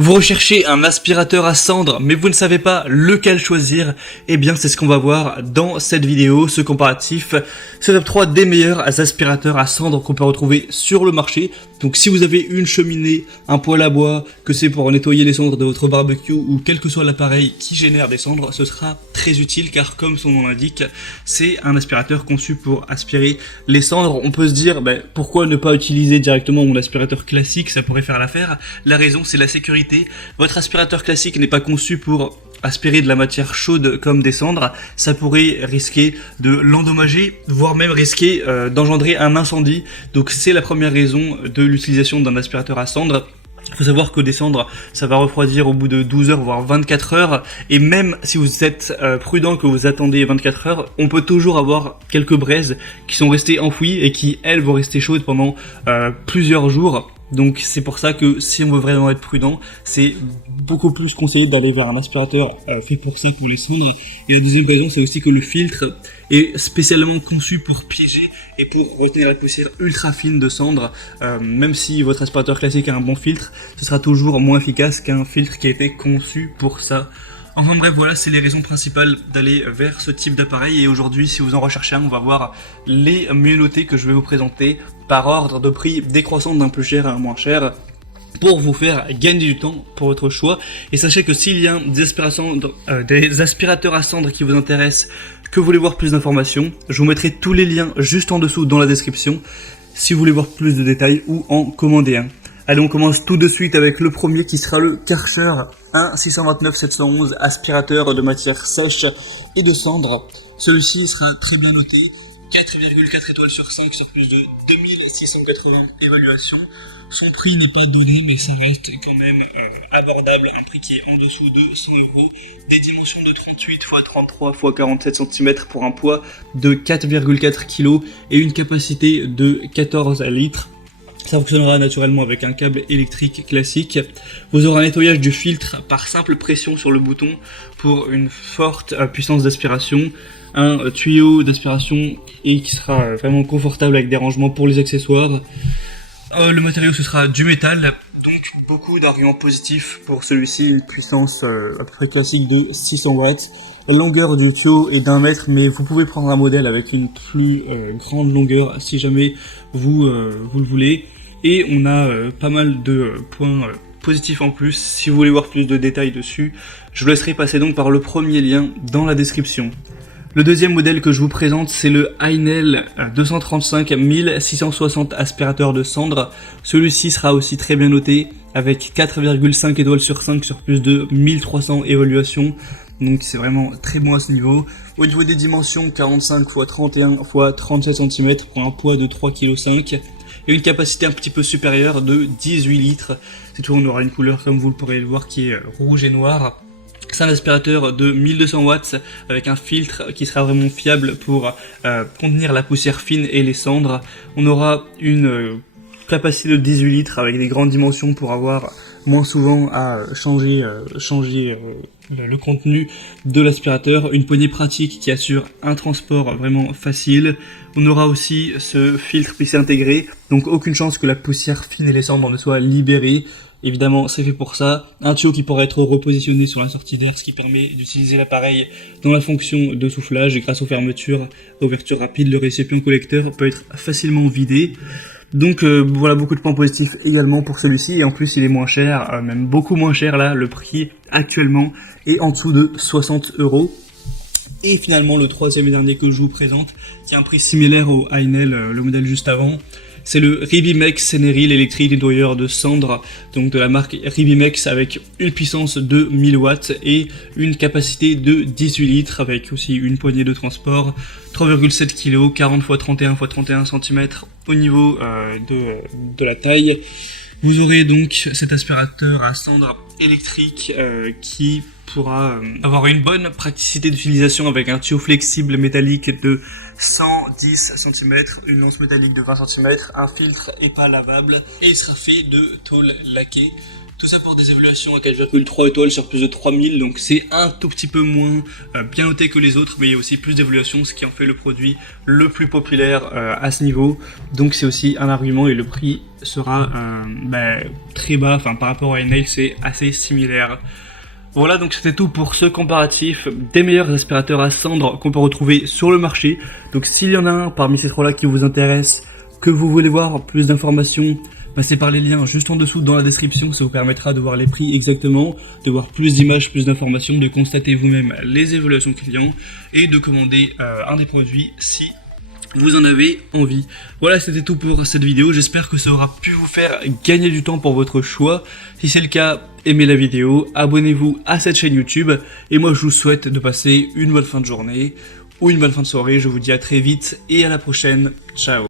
Vous recherchez un aspirateur à cendres, mais vous ne savez pas lequel choisir? Eh bien, c'est ce qu'on va voir dans cette vidéo, ce comparatif. Ce top 3 des meilleurs aspirateurs à cendres qu'on peut retrouver sur le marché. Donc, si vous avez une cheminée, un poêle à bois, que c'est pour nettoyer les cendres de votre barbecue ou quel que soit l'appareil qui génère des cendres, ce sera très utile car, comme son nom l'indique, c'est un aspirateur conçu pour aspirer les cendres. On peut se dire, pourquoi ne pas utiliser directement mon aspirateur classique? Ça pourrait faire l'affaire. La raison, c'est la sécurité. Votre aspirateur classique n'est pas conçu pour aspirer de la matière chaude comme des cendres, ça pourrait risquer de l'endommager, voire même risquer d'engendrer un incendie. Donc c'est la première raison de l'utilisation d'un aspirateur à cendres. Il faut savoir que des cendres, ça va refroidir au bout de 12 heures, voire 24 heures. Et même si vous êtes prudent que vous attendez 24 heures, on peut toujours avoir quelques braises qui sont restées enfouies et qui, elles, vont rester chaudes pendant plusieurs jours. Donc c'est pour ça que si on veut vraiment être prudent, c'est beaucoup plus conseillé d'aller vers un aspirateur fait pour ça, pour les cendres. Et la deuxième raison, c'est aussi que le filtre est spécialement conçu pour piéger et pour retenir la poussière ultra fine de cendres. Même si votre aspirateur classique a un bon filtre, ce sera toujours moins efficace qu'un filtre qui a été conçu pour ça. Enfin bref, voilà, c'est les raisons principales d'aller vers ce type d'appareil. Et aujourd'hui, si vous en recherchez un, on va voir les mieux notés que je vais vous présenter par ordre de prix décroissant d'un plus cher à un moins cher, pour vous faire gagner du temps pour votre choix. Et sachez que s'il y a des aspirateurs à cendres qui vous intéressent, que vous voulez voir plus d'informations, je vous mettrai tous les liens juste en dessous dans la description, si vous voulez voir plus de détails ou en commander un. Allez, on commence tout de suite avec le premier qui sera le Karcher 1-629-711 aspirateur de matière sèche et de cendres. Celui-ci sera très bien noté, 4,4 étoiles sur 5 sur plus de 2680 évaluations. Son prix n'est pas donné, mais ça reste quand même abordable, un prix qui est en dessous de 100 euros. Des dimensions de 38 x 33 x 47 cm pour un poids de 4,4 kg et une capacité de 14 litres. Ça fonctionnera naturellement avec un câble électrique classique. Vous aurez un nettoyage du filtre par simple pression sur le bouton pour une forte puissance d'aspiration. Un tuyau d'aspiration et qui sera vraiment confortable avec des rangements pour les accessoires. Le matériau, ce sera du métal, donc beaucoup d'arguments positifs pour celui-ci. Une puissance à peu près classique de 600 watts. La longueur du tuyau est d'1 mètre, mais vous pouvez prendre un modèle avec une plus grande longueur si jamais vous le voulez. Et on a pas mal de points positifs en plus. Si vous voulez voir plus de détails dessus, je vous laisserai passer donc par le premier lien dans la description. Le deuxième modèle que je vous présente, c'est le Heinel 235-1660 aspirateur de cendres. Celui-ci sera aussi très bien noté, avec 4,5 étoiles sur 5 sur plus de 1300 évaluations. Donc c'est vraiment très bon à ce niveau. Au niveau des dimensions, 45 x 31 x 37 cm pour un poids de 3,5 kg. Et une capacité un petit peu supérieure de 18 litres. C'est tout, on aura une couleur comme vous le pourrez le voir qui est rouge et noir. C'est un aspirateur de 1200 watts avec un filtre qui sera vraiment fiable pour contenir la poussière fine et les cendres. On aura une capacité de 18 litres avec des grandes dimensions pour avoir moins souvent à changer le contenu de l'aspirateur. Une poignée pratique qui assure un transport vraiment facile. On aura aussi ce filtre PC intégré, donc aucune chance que la poussière fine et les cendres ne soient libérées. Évidemment, c'est fait pour ça. Un tuyau qui pourra être repositionné sur la sortie d'air, ce qui permet d'utiliser l'appareil dans la fonction de soufflage. Et grâce aux fermetures, ouverture rapide, le récipient collecteur peut être facilement vidé. Donc voilà, beaucoup de points positifs également pour celui-ci. Et en plus, il est moins cher, même beaucoup moins cher là. Le prix actuellement est en dessous de 60 euros. Et finalement, le troisième et dernier que je vous présente, qui a un prix similaire au Heinel, le modèle juste avant. C'est le Ribimex Ceneril électrique nettoyeur de cendres, donc de la marque Ribimex, avec une puissance de 1000 watts et une capacité de 18 litres avec aussi une poignée de transport, 3,7 kg, 40 x 31 x 31 cm au niveau de la taille. Vous aurez donc cet aspirateur à cendres électrique qui pourra avoir une bonne praticité d'utilisation avec un tuyau flexible métallique de 110 cm, une lance métallique de 20 cm, un filtre EPA lavable et il sera fait de tôle laquée. Tout ça pour des évaluations à 4,3 étoiles sur plus de 3000, donc c'est un tout petit peu moins bien noté que les autres, mais il y a aussi plus d'évaluations, ce qui en fait le produit le plus populaire à ce niveau. Donc c'est aussi un argument et le prix sera très bas, enfin par rapport à Nail c'est assez similaire. Voilà, donc c'était tout pour ce comparatif des meilleurs aspirateurs à cendres qu'on peut retrouver sur le marché. Donc s'il y en a un parmi ces trois-là qui vous intéresse, que vous voulez voir plus d'informations, passez par les liens juste en dessous dans la description, ça vous permettra de voir les prix exactement, de voir plus d'images, plus d'informations, de constater vous-même les évaluations clients et de commander un des produits si vous en avez envie. Voilà, c'était tout pour cette vidéo, j'espère que ça aura pu vous faire gagner du temps pour votre choix. Si c'est le cas, aimez la vidéo, abonnez-vous à cette chaîne YouTube, et moi je vous souhaite de passer une bonne fin de journée ou une bonne fin de soirée. Je vous dis à très vite et à la prochaine, ciao.